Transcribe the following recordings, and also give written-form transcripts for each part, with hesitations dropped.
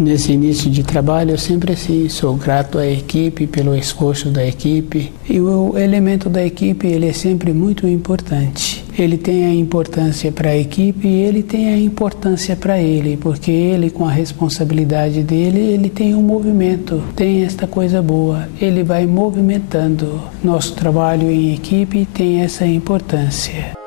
Nesse início de trabalho, eu sempre assim, sou grato à equipe, pelo esforço da equipe. E o elemento da equipe, ele é sempre muito importante. Ele tem a importância para a equipe e ele tem a importância para ele, porque ele, com a responsabilidade dele, ele tem um movimento, tem esta coisa boa. Ele vai movimentando. Nosso trabalho em equipe tem essa importância.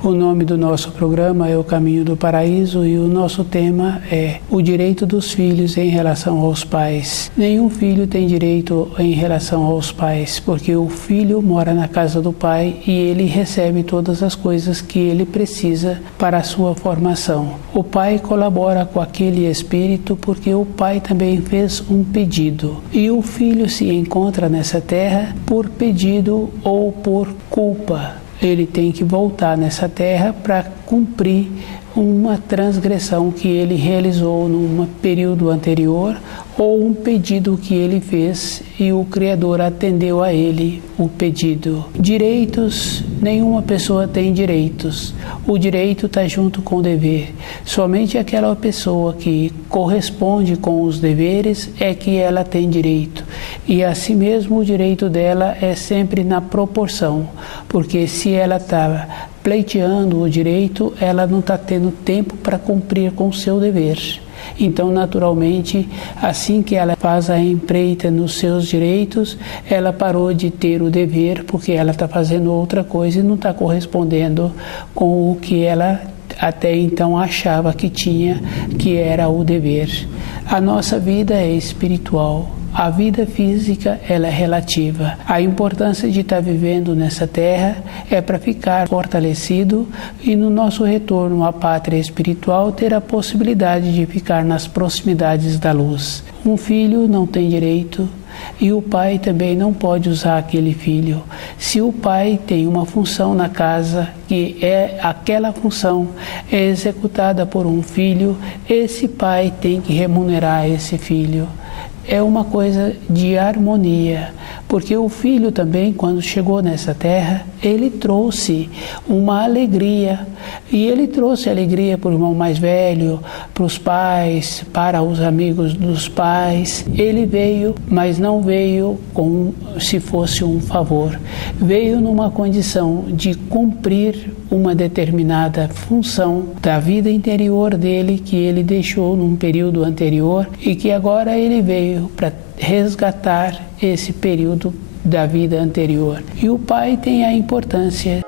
O nome do nosso programa é O Caminho do Paraíso e o nosso tema é o direito dos filhos em relação aos pais. Nenhum filho tem direito em relação aos pais, porque o filho mora na casa do pai e ele recebe todas as coisas que ele precisa para a sua formação. O pai colabora com aquele espírito porque o pai também fez um pedido. E o filho se encontra nessa terra por pedido ou por culpa. Ele tem que voltar nessa terra para cumprir uma transgressão que ele realizou num período anterior ou um pedido que ele fez e o Criador atendeu a ele o pedido. Direitos, nenhuma pessoa tem direitos. O direito está junto com o dever. Somente aquela pessoa que corresponde com os deveres é que ela tem direito. E assim mesmo o direito dela é sempre na proporção, porque se ela está pleiteando o direito, ela não está tendo tempo para cumprir com o seu dever. Então, naturalmente, assim que ela faz a empreita nos seus direitos, ela parou de ter o dever, porque ela está fazendo outra coisa e não está correspondendo com o que ela até então achava que tinha, que era o dever. A nossa vida é espiritual. A vida física, ela é relativa. A importância de estar vivendo nessa terra é para ficar fortalecido e no nosso retorno à pátria espiritual ter a possibilidade de ficar nas proximidades da luz. Um filho não tem direito e o pai também não pode usar aquele filho. Se o pai tem uma função na casa que aquela função é executada por um filho, esse pai tem que remunerar esse filho. É uma coisa de harmonia, porque o filho também, quando chegou nessa terra, ele trouxe uma alegria, e ele trouxe alegria para o irmão mais velho, para os pais, para os amigos dos pais. Ele veio, mas não veio como se fosse um favor. Veio numa condição de cumprir uma determinada função da vida interior dele, que ele deixou num período anterior, e que agora ele veio para resgatar esse período da vida anterior. E o pai tem a importância.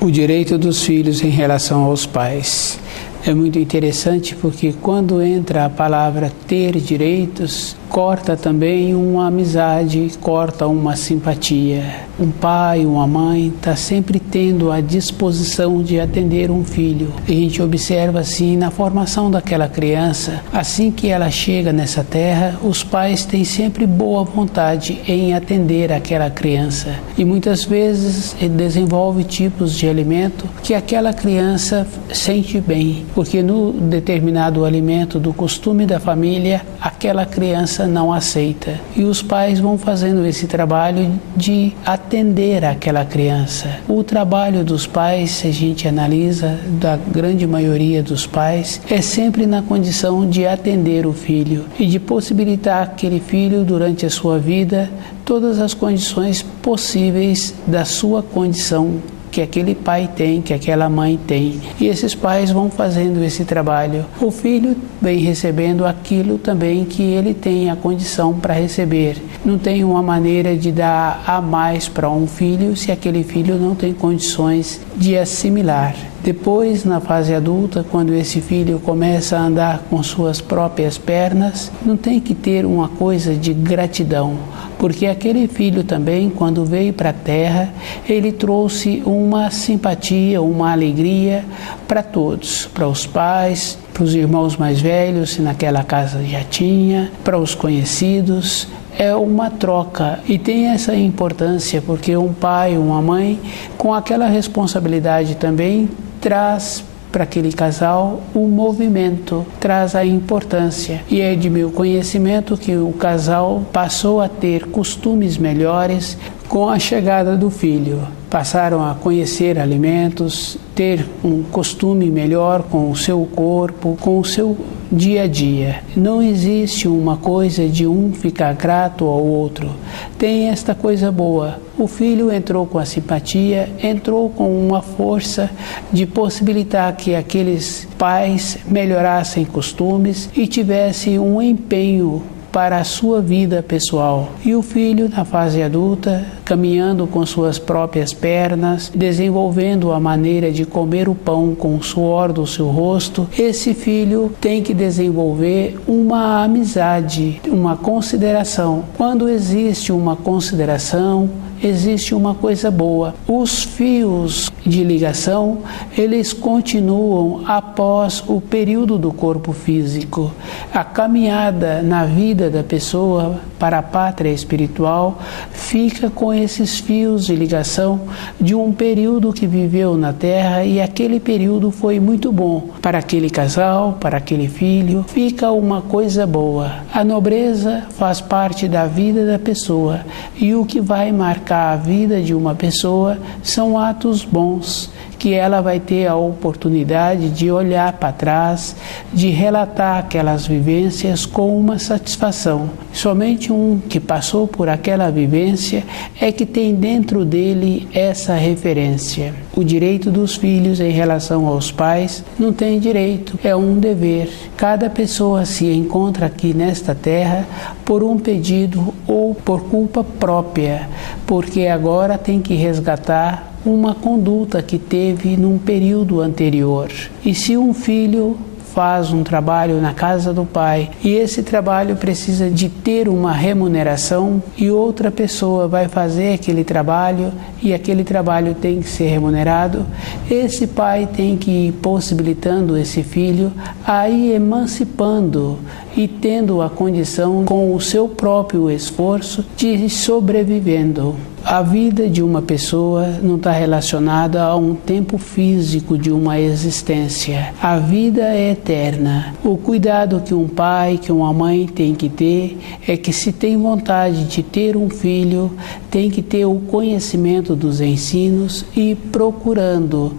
O direito dos filhos em relação aos pais. É muito interessante porque quando entra a palavra ter direitos, corta também uma amizade, corta uma simpatia. Um pai, uma mãe está sempre tendo a disposição de atender um filho. A gente observa assim na formação daquela criança, assim que ela chega nessa terra, os pais têm sempre boa vontade em atender aquela criança. E muitas vezes desenvolve tipos de alimento que aquela criança sente bem, porque no determinado alimento do costume da família, aquela criança não aceita. E os pais vão fazendo esse trabalho de atender aquela criança. O trabalho dos pais, se a gente analisa, da grande maioria dos pais, é sempre na condição de atender o filho e de possibilitar aquele filho, durante a sua vida, todas as condições possíveis da sua condição que aquele pai tem, que aquela mãe tem. E esses pais vão fazendo esse trabalho. O filho vem recebendo aquilo também que ele tem a condição para receber. Não tem uma maneira de dar a mais para um filho se aquele filho não tem condições de assimilar. Depois, na fase adulta, quando esse filho começa a andar com suas próprias pernas, não tem que ter uma coisa de gratidão, porque aquele filho também, quando veio para a Terra, ele trouxe uma simpatia, uma alegria para todos, para os pais, para os irmãos mais velhos, se naquela casa já tinha, para os conhecidos. É uma troca e tem essa importância porque um pai, uma mãe, com aquela responsabilidade também traz para aquele casal o movimento, traz a importância. E é de meu conhecimento que o casal passou a ter costumes melhores com a chegada do filho. Passaram a conhecer alimentos, ter um costume melhor com o seu corpo, com o seu dia a dia. Não existe uma coisa de um ficar grato ao outro. Tem esta coisa boa. O filho entrou com a simpatia, entrou com uma força de possibilitar que aqueles pais melhorassem costumes e tivessem um empenho para a sua vida pessoal. E o filho, na fase adulta, caminhando com suas próprias pernas, desenvolvendo a maneira de comer o pão com o suor do seu rosto, esse filho tem que desenvolver uma amizade, uma consideração. Quando existe uma consideração, existe uma coisa boa. Os fios de ligação, eles continuam após o período do corpo físico. A caminhada na vida da pessoa para a pátria espiritual fica com esses fios de ligação de um período que viveu na Terra e aquele período foi muito bom para aquele casal, para aquele filho. Fica uma coisa boa. A nobreza faz parte da vida da pessoa e o que vai marcar a vida de uma pessoa são atos bons, que ela vai ter a oportunidade de olhar para trás, de relatar aquelas vivências com uma satisfação. Somente um que passou por aquela vivência é que tem dentro dele essa referência. O direito dos filhos em relação aos pais não tem direito, é um dever. Cada pessoa se encontra aqui nesta terra por um pedido ou por culpa própria, porque agora tem que resgatar uma conduta que teve num período anterior. E se um filho faz um trabalho na casa do pai e esse trabalho precisa de ter uma remuneração e outra pessoa vai fazer aquele trabalho e aquele trabalho tem que ser remunerado, esse pai tem que ir possibilitando esse filho a ir emancipando e tendo a condição com o seu próprio esforço de ir sobrevivendo. A vida de uma pessoa não está relacionada a um tempo físico de uma existência. A vida é eterna. O cuidado que um pai, que uma mãe tem que ter é que se tem vontade de ter um filho, tem que ter o conhecimento dos ensinos e procurando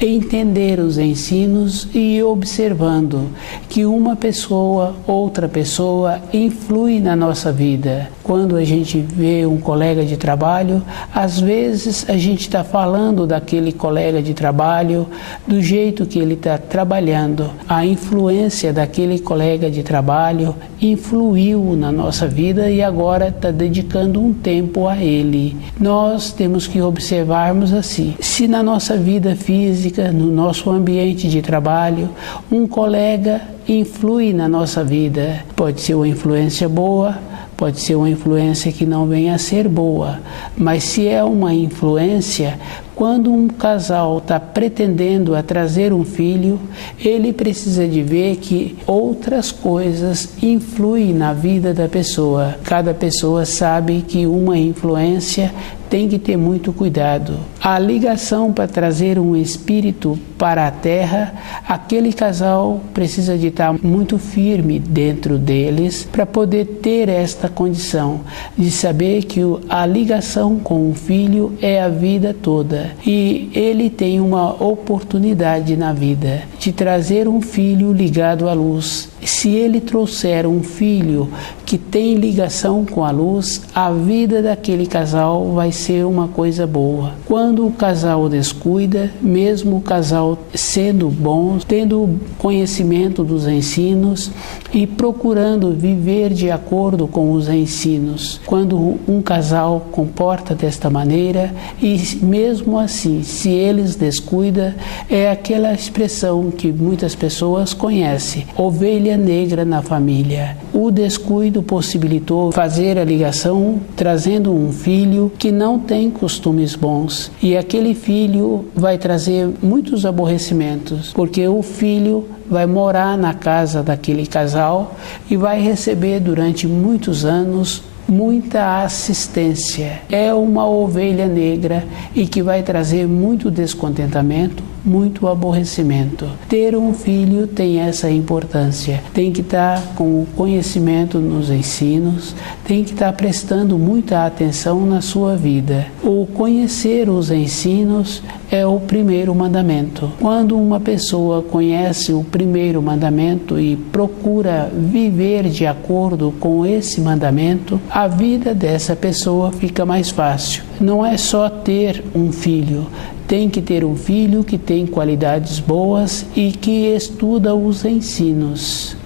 entender os ensinos e observando que uma pessoa, outra pessoa influi na nossa vida. Quando a gente vê um colega de trabalho, às vezes a gente está falando daquele colega de trabalho, do jeito que ele está trabalhando. A influência daquele colega de trabalho influiu na nossa vida e agora está dedicando um tempo a ele. Nós temos que observarmos assim. Se na nossa vida física, no nosso ambiente de trabalho, um colega influi na nossa vida, pode ser uma influência boa, pode ser uma influência que não venha a ser boa, mas se é uma influência, quando um casal está pretendendo a trazer um filho, ele precisa de ver que outras coisas influem na vida da pessoa. Cada pessoa sabe que uma influência tem que ter muito cuidado. A ligação para trazer um espírito para a Terra, aquele casal precisa de estar muito firme dentro deles para poder ter esta condição de saber que a ligação com o filho é a vida toda e ele tem uma oportunidade na vida de trazer um filho ligado à luz. Se ele trouxer um filho que tem ligação com a luz, a vida daquele casal vai ser uma coisa boa. Quando o casal descuida, mesmo o casal sendo bom, tendo conhecimento dos ensinos e procurando viver de acordo com os ensinos, quando um casal comporta desta maneira e mesmo assim, se eles descuidam, é aquela expressão que muitas pessoas conhecem, ovelha negra na família. O descuido possibilitou fazer a ligação trazendo um filho que não tem costumes bons, e aquele filho vai trazer muitos aborrecimentos, porque o filho vai morar na casa daquele casal e vai receber durante muitos anos muita assistência. É uma ovelha negra e que vai trazer muito descontentamento, muito aborrecimento. Ter um filho tem essa importância. Tem que estar com o conhecimento nos ensinos, tem que estar prestando muita atenção na sua vida. O conhecer os ensinos é o primeiro mandamento. Quando uma pessoa conhece o primeiro mandamento e procura viver de acordo com esse mandamento, a vida dessa pessoa fica mais fácil. Não é só ter um filho, tem que ter um filho que tem qualidades boas e que estuda os ensinos.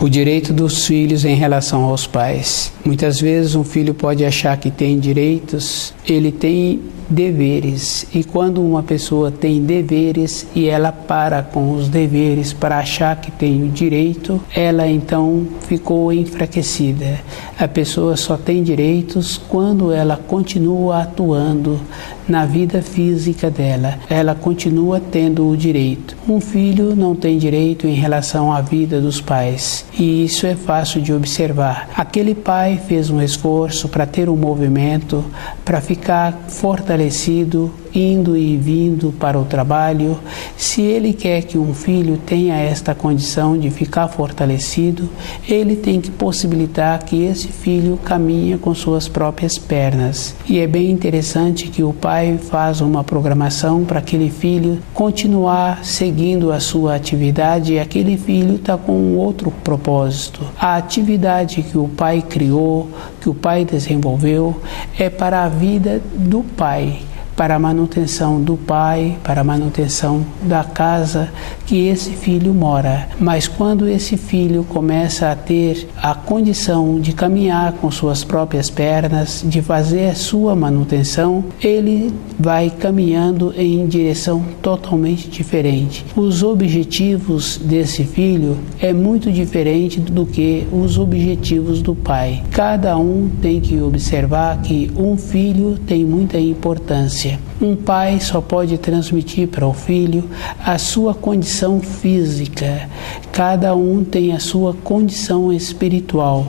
O direito dos filhos em relação aos pais. Muitas vezes um filho pode achar que tem direitos, ele tem deveres. E quando uma pessoa tem deveres e ela para com os deveres para achar que tem o direito, ela então ficou enfraquecida. A pessoa só tem direitos quando ela continua atuando na vida física dela. Ela continua tendo o direito. Um filho não tem direito em relação à vida dos pais. E isso é fácil de observar. Aquele pai fez um esforço para ter um movimento, para ficar fortalecido, indo e vindo para o trabalho. Se ele quer que um filho tenha esta condição de ficar fortalecido, ele tem que possibilitar que esse filho caminhe com suas próprias pernas. E é bem interessante que o pai faz uma programação para aquele filho continuar seguindo a sua atividade, e aquele filho está com um outro propósito. A atividade que o pai criou, que o pai desenvolveu, é para a vida do pai, para a manutenção do pai, para a manutenção da casa que esse filho mora. Mas quando esse filho começa a ter a condição de caminhar com suas próprias pernas, de fazer a sua manutenção, ele vai caminhando em direção totalmente diferente. Os objetivos desse filho é muito diferente do que os objetivos do pai. Cada um tem que observar que um filho tem muita importância. Um pai só pode transmitir para o filho a sua condição física. Cada um tem a sua condição espiritual.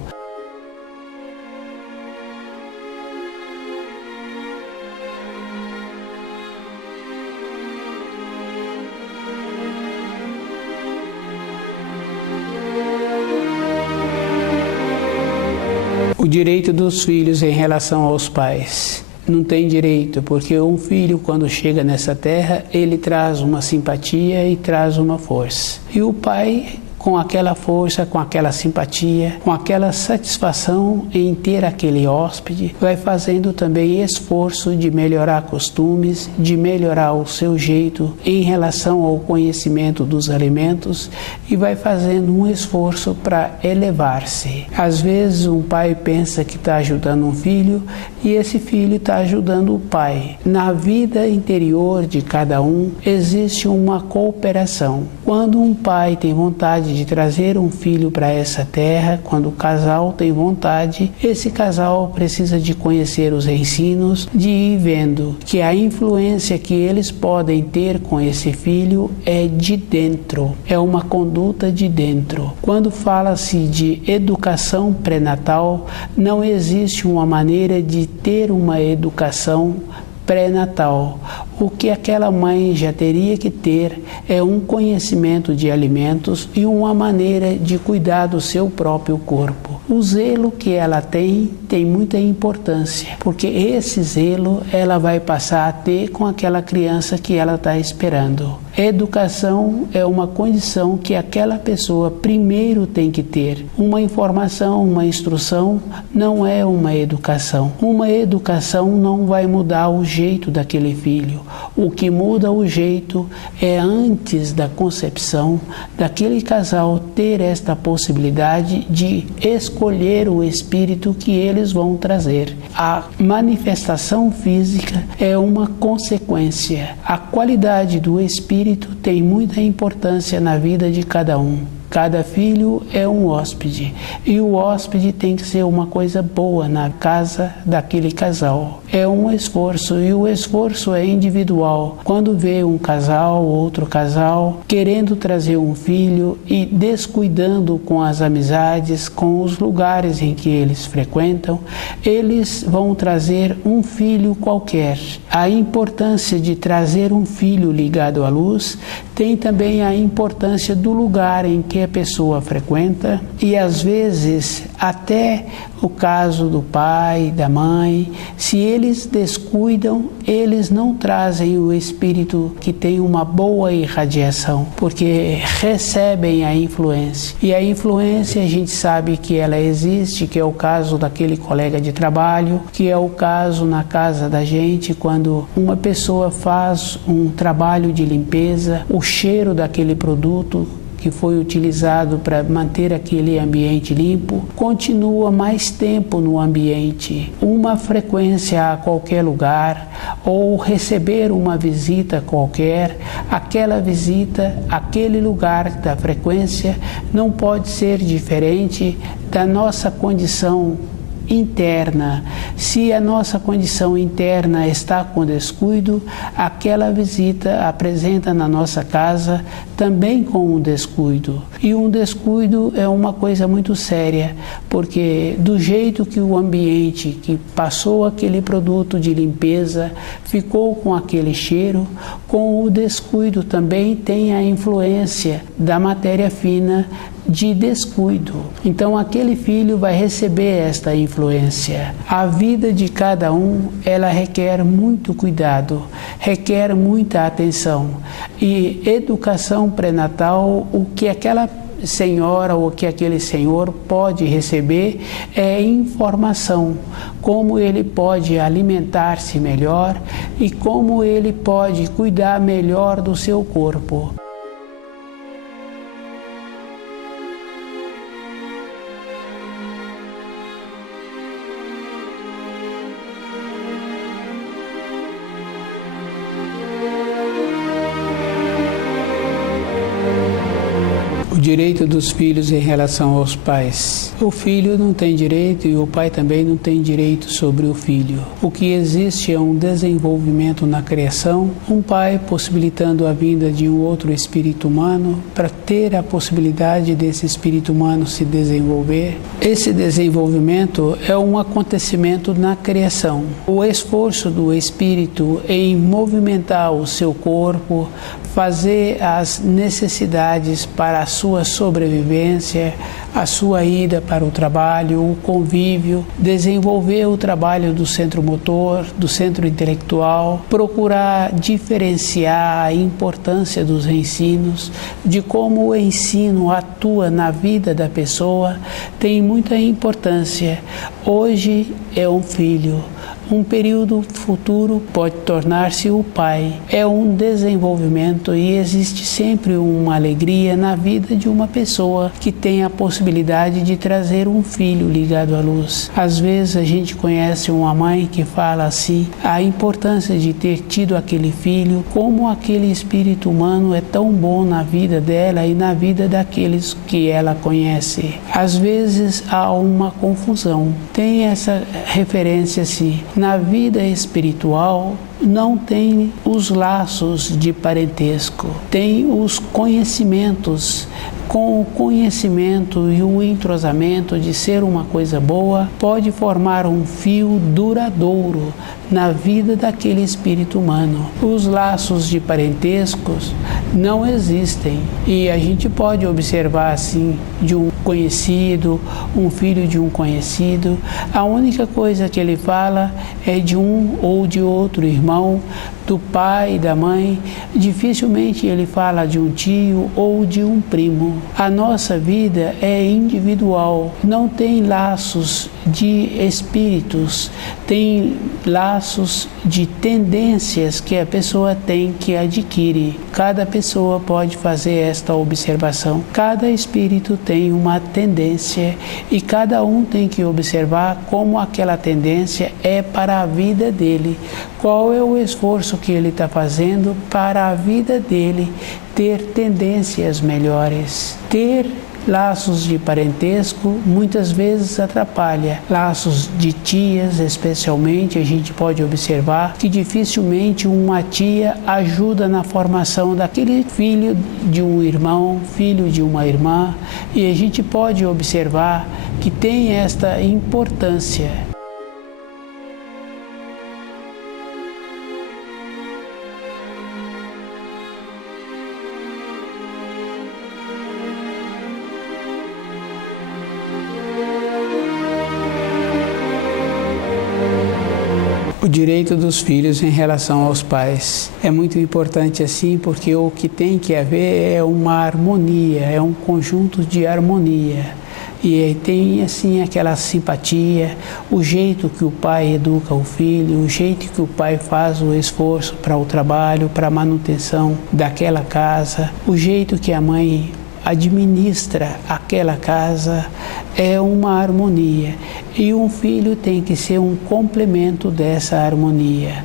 O direito dos filhos em relação aos pais. Não tem direito, porque um filho, quando chega nessa terra, ele traz uma simpatia e traz uma força. E o pai, com aquela força, com aquela simpatia, com aquela satisfação em ter aquele hóspede, vai fazendo também esforço de melhorar costumes, de melhorar o seu jeito em relação ao conhecimento dos alimentos, e vai fazendo um esforço para elevar-se. Às vezes um pai pensa que está ajudando um filho e esse filho está ajudando o pai. Na vida interior de cada um existe uma cooperação. Quando um pai tem vontade de trazer um filho para essa terra, quando o casal tem vontade, esse casal precisa de conhecer os ensinos, de ir vendo que a influência que eles podem ter com esse filho é de dentro, é uma conduta de dentro. Quando fala-se de educação pré-natal, não existe uma maneira de ter uma educação pré-natal. O que aquela mãe já teria que ter é um conhecimento de alimentos e uma maneira de cuidar do seu próprio corpo. O zelo que ela tem muita importância, porque esse zelo ela vai passar a ter com aquela criança que ela está esperando. Educação é uma condição que aquela pessoa primeiro tem que ter. Uma informação, uma instrução não é uma educação. Uma educação não vai mudar o jeito daquele filho. O que muda o jeito é antes da concepção daquele casal ter esta possibilidade de escolher o espírito que eles vão trazer. A manifestação física é uma consequência. A qualidade do espírito tem muita importância na vida de cada um. Cada filho é um hóspede e o hóspede tem que ser uma coisa boa na casa daquele casal. É um esforço e o esforço é individual. Quando vê um casal, outro casal, querendo trazer um filho e descuidando com as amizades, com os lugares em que eles frequentam, eles vão trazer um filho qualquer. A importância de trazer um filho ligado à luz tem também a importância do lugar em que a pessoa frequenta e às vezes até o caso do pai, da mãe, se eles descuidam, eles não trazem o espírito que tem uma boa irradiação, porque recebem a influência. E a influência a gente sabe que ela existe, que é o caso daquele colega de trabalho, que é o caso na casa da gente, quando uma pessoa faz um trabalho de limpeza, o cheiro daquele produto que foi utilizado para manter aquele ambiente limpo, continua mais tempo no ambiente. Uma frequência a qualquer lugar ou receber uma visita qualquer, aquela visita, aquele lugar da frequência não pode ser diferente da nossa condição interna. Se a nossa condição interna está com descuido, aquela visita apresenta na nossa casa também com um descuido. E um descuido é uma coisa muito séria, porque do jeito que o ambiente que passou aquele produto de limpeza ficou com aquele cheiro, com o descuido também tem a influência da matéria fina de descuido. Então aquele filho vai receber esta influência. A vida de cada um, ela requer muito cuidado, requer muita atenção. E educação pré-natal, o que aquela senhora ou que aquele senhor pode receber é informação, como ele pode alimentar-se melhor e como ele pode cuidar melhor do seu corpo. O direito dos filhos em relação aos pais. O filho não tem direito e o pai também não tem direito sobre o filho. O que existe é um desenvolvimento na criação, um pai possibilitando a vinda de um outro espírito humano para ter a possibilidade desse espírito humano se desenvolver. Esse desenvolvimento é um acontecimento na criação. O esforço do espírito em movimentar o seu corpo, fazer as necessidades para a sua sobrevivência, a sua ida para o trabalho, o convívio, desenvolver o trabalho do centro motor, do centro intelectual, procurar diferenciar a importância dos ensinos, de como o ensino atua na vida da pessoa, tem muita importância. Hoje é um filho. Um período futuro pode tornar-se o pai. É um desenvolvimento e existe sempre uma alegria na vida de uma pessoa que tem a possibilidade de trazer um filho ligado à luz. Às vezes a gente conhece uma mãe que fala assim, a importância de ter tido aquele filho, como aquele espírito humano é tão bom na vida dela e na vida daqueles que ela conhece. Às vezes há uma confusão. Tem essa referência assim, na vida espiritual não tem os laços de parentesco, tem os conhecimentos. Com o conhecimento e o entrosamento de ser uma coisa boa, pode formar um fio duradouro na vida daquele espírito humano. Os laços de parentescos não existem e a gente pode observar assim de um conhecido, um filho de um conhecido, a única coisa que ele fala é de um ou de outro irmão, do pai e da mãe, dificilmente ele fala de um tio ou de um primo. A nossa vida é individual, não tem laços de espíritos, tem laços de tendências que a pessoa tem que adquirir. Cada pessoa pode fazer esta observação. Cada espírito tem uma tendência e cada um tem que observar como aquela tendência é para a vida dele. Qual é o esforço que ele está fazendo para a vida dele ter tendências melhores. Ter laços de parentesco muitas vezes atrapalha. Laços de tias, especialmente, a gente pode observar que dificilmente uma tia ajuda na formação daquele filho de um irmão, filho de uma irmã, e a gente pode observar que tem esta importância. O direito dos filhos em relação aos pais é muito importante assim, porque o que tem que haver é uma harmonia, é um conjunto de harmonia. E tem assim aquela simpatia, o jeito que o pai educa o filho, o jeito que o pai faz o esforço para o trabalho, para a manutenção daquela casa, o jeito que a mãe administra aquela casa, é uma harmonia. E um filho tem que ser um complemento dessa harmonia.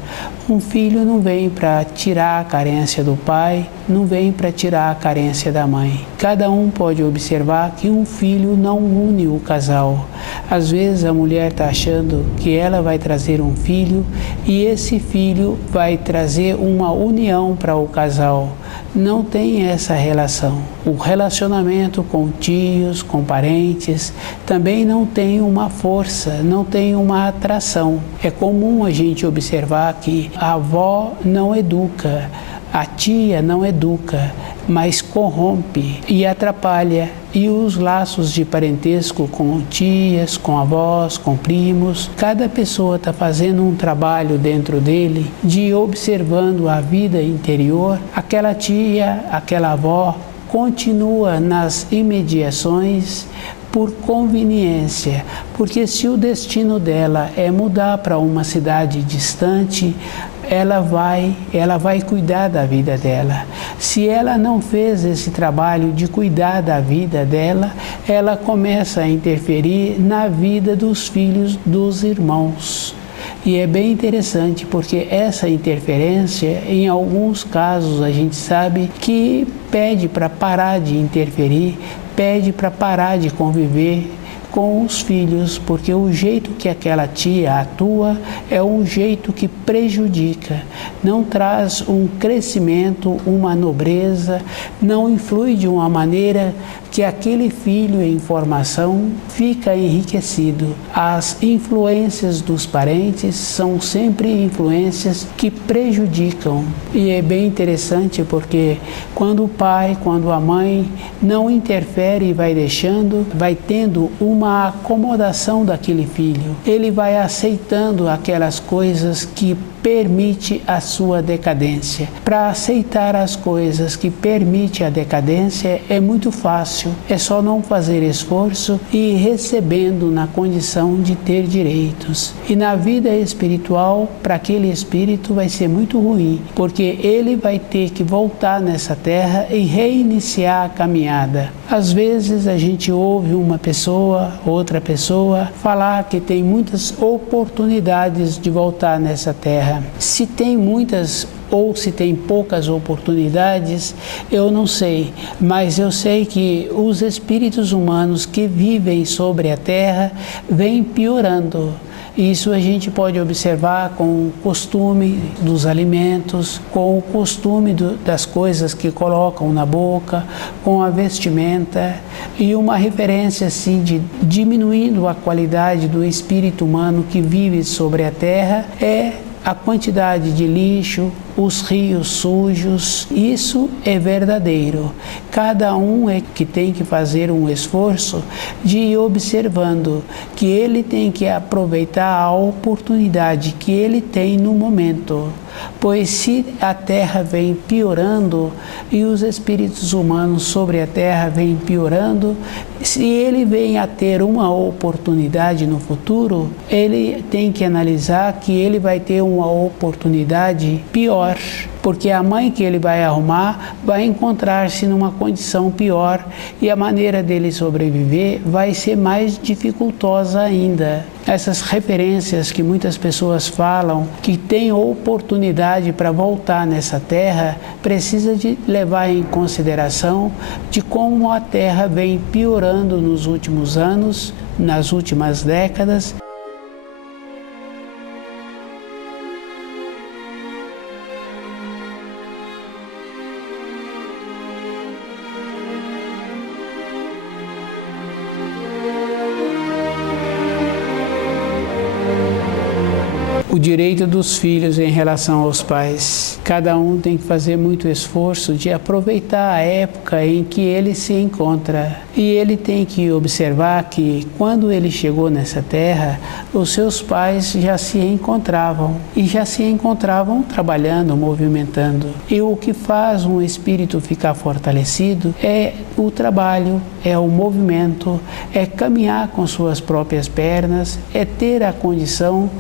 Um filho não vem para tirar a carência do pai, não vem para tirar a carência da mãe. Cada um pode observar que um filho não une o casal. Às vezes a mulher está achando que ela vai trazer um filho e esse filho vai trazer uma união para o casal. Não tem essa relação. O relacionamento com tios, com parentes, também não tem uma força, não tem uma atração. É comum a gente observar que a avó não educa, a tia não educa, mas corrompe e atrapalha. E os laços de parentesco com tias, com avós, com primos, cada pessoa está fazendo um trabalho dentro dele de observando a vida interior. Aquela tia, aquela avó continua nas imediações por conveniência, porque se o destino dela é mudar para uma cidade distante, ela vai cuidar da vida dela. Se ela não fez esse trabalho de cuidar da vida dela, ela começa a interferir na vida dos filhos dos irmãos. E é bem interessante porque essa interferência, em alguns casos, a gente sabe que pede para parar de interferir, pede para parar de conviver com os filhos, porque o jeito que aquela tia atua é um jeito que prejudica, não traz um crescimento, uma nobreza, não influi de uma maneira que aquele filho em formação fica enriquecido. As influências dos parentes são sempre influências que prejudicam. E é bem interessante porque quando o pai, quando a mãe não interfere e vai deixando, vai tendo uma acomodação daquele filho. Ele vai aceitando aquelas coisas que permite a sua decadência. Para aceitar as coisas que permite a decadência é muito fácil, é só não fazer esforço e ir recebendo na condição de ter direitos. E na vida espiritual, para aquele espírito vai ser muito ruim, porque ele vai ter que voltar nessa terra e reiniciar a caminhada. Às vezes a gente ouve uma pessoa, outra pessoa, falar que tem muitas oportunidades de voltar nessa terra. Se tem muitas ou se tem poucas oportunidades, eu não sei, mas eu sei que os espíritos humanos que vivem sobre a terra vêm piorando. Isso a gente pode observar com o costume dos alimentos, com o costume das coisas que colocam na boca, com a vestimenta, e uma referência assim de diminuindo a qualidade do espírito humano que vive sobre a terra é a quantidade de lixo, os rios sujos. Isso é verdadeiro. Cada um é que tem que fazer um esforço de ir observando que ele tem que aproveitar a oportunidade que ele tem no momento. Pois se a Terra vem piorando e os espíritos humanos sobre a Terra vêm piorando, se ele vem a ter uma oportunidade no futuro, ele tem que analisar que ele vai ter uma oportunidade pior, porque a mãe que ele vai arrumar vai encontrar-se numa condição pior e a maneira dele sobreviver vai ser mais dificultosa ainda. Essas referências que muitas pessoas falam que tem oportunidade para voltar nessa terra, precisa de levar em consideração de como a terra vem piorando nos últimos anos, nas últimas décadas. O direito dos filhos em relação aos pais. Cada um tem que fazer muito esforço de aproveitar a época em que ele se encontra. E ele tem que observar que quando ele chegou nessa terra, os seus pais já se encontravam. E já se encontravam trabalhando, movimentando. E o que faz um espírito ficar fortalecido é o trabalho, é o movimento, é caminhar com suas próprias pernas, é ter a condição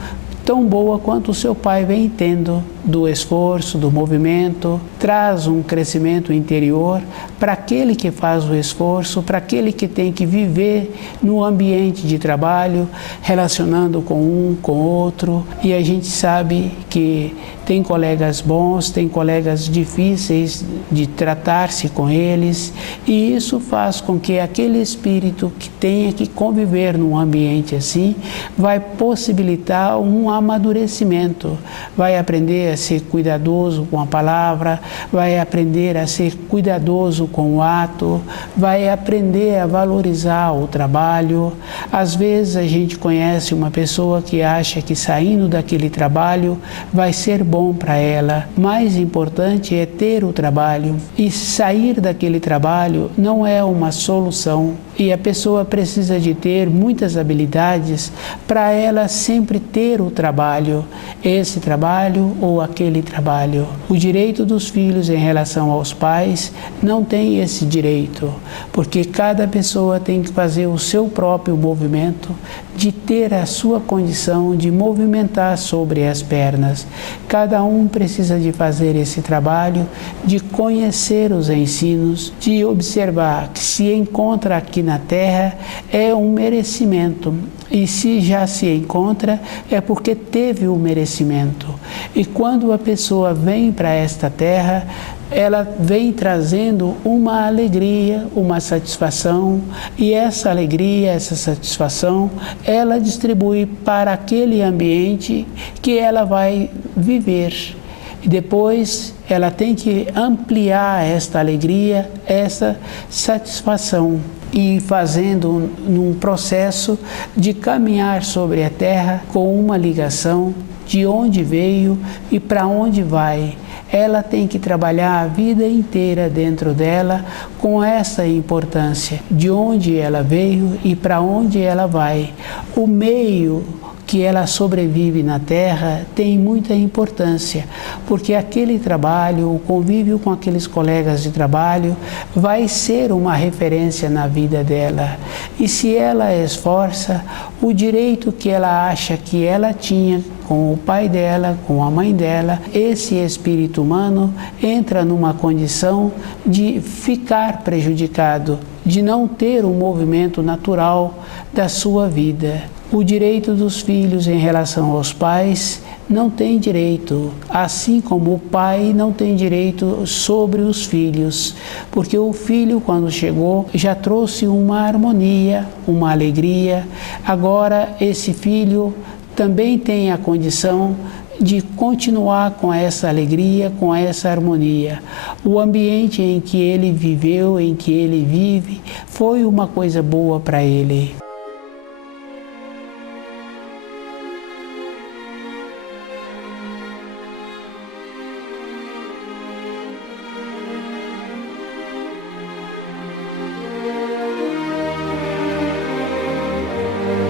tão boa quanto o seu pai vem tendo do esforço, do movimento, traz um crescimento interior para aquele que faz o esforço, para aquele que tem que viver no ambiente de trabalho, relacionando com um, com outro. E a gente sabe que tem colegas bons, tem colegas difíceis de tratar-se com eles, e isso faz com que aquele espírito que tenha que conviver num ambiente assim, vai possibilitar um amadurecimento, vai aprender a ser cuidadoso com a palavra, vai aprender a ser cuidadoso com o ato, vai aprender a valorizar o trabalho. Às vezes a gente conhece uma pessoa que acha que saindo daquele trabalho vai ser bom para ela. Mais importante é ter o trabalho, e sair daquele trabalho não é uma solução. E a pessoa precisa de ter muitas habilidades para ela sempre ter o trabalho, esse trabalho ou aquele trabalho. O direito dos filhos em relação aos pais não tem esse direito, porque cada pessoa tem que fazer o seu próprio movimento, de ter a sua condição de movimentar sobre as pernas. Cada um precisa de fazer esse trabalho, de conhecer os ensinos, de observar que se encontra aqui na Terra é um merecimento, e se já se encontra é porque teve o merecimento. E quando a pessoa vem para esta Terra, ela vem trazendo uma alegria, uma satisfação, e essa alegria, essa satisfação, ela distribui para aquele ambiente que ela vai viver. E depois ela tem que ampliar esta alegria, essa satisfação, e fazendo num processo de caminhar sobre a terra com uma ligação de onde veio e para onde vai. Ela tem que trabalhar a vida inteira dentro dela com essa importância de onde ela veio e para onde ela vai. O meio que ela sobrevive na Terra tem muita importância, porque aquele trabalho, o convívio com aqueles colegas de trabalho vai ser uma referência na vida dela. E se ela esforça, o direito que ela acha que ela tinha com o pai dela, com a mãe dela, esse espírito humano entra numa condição de ficar prejudicado, de não ter o movimento natural da sua vida. O direito dos filhos em relação aos pais não tem direito, assim como o pai não tem direito sobre os filhos, porque o filho, quando chegou, já trouxe uma harmonia, uma alegria. Agora esse filho também tem a condição de continuar com essa alegria, com essa harmonia. O ambiente em que ele viveu, em que ele vive, foi uma coisa boa para ele.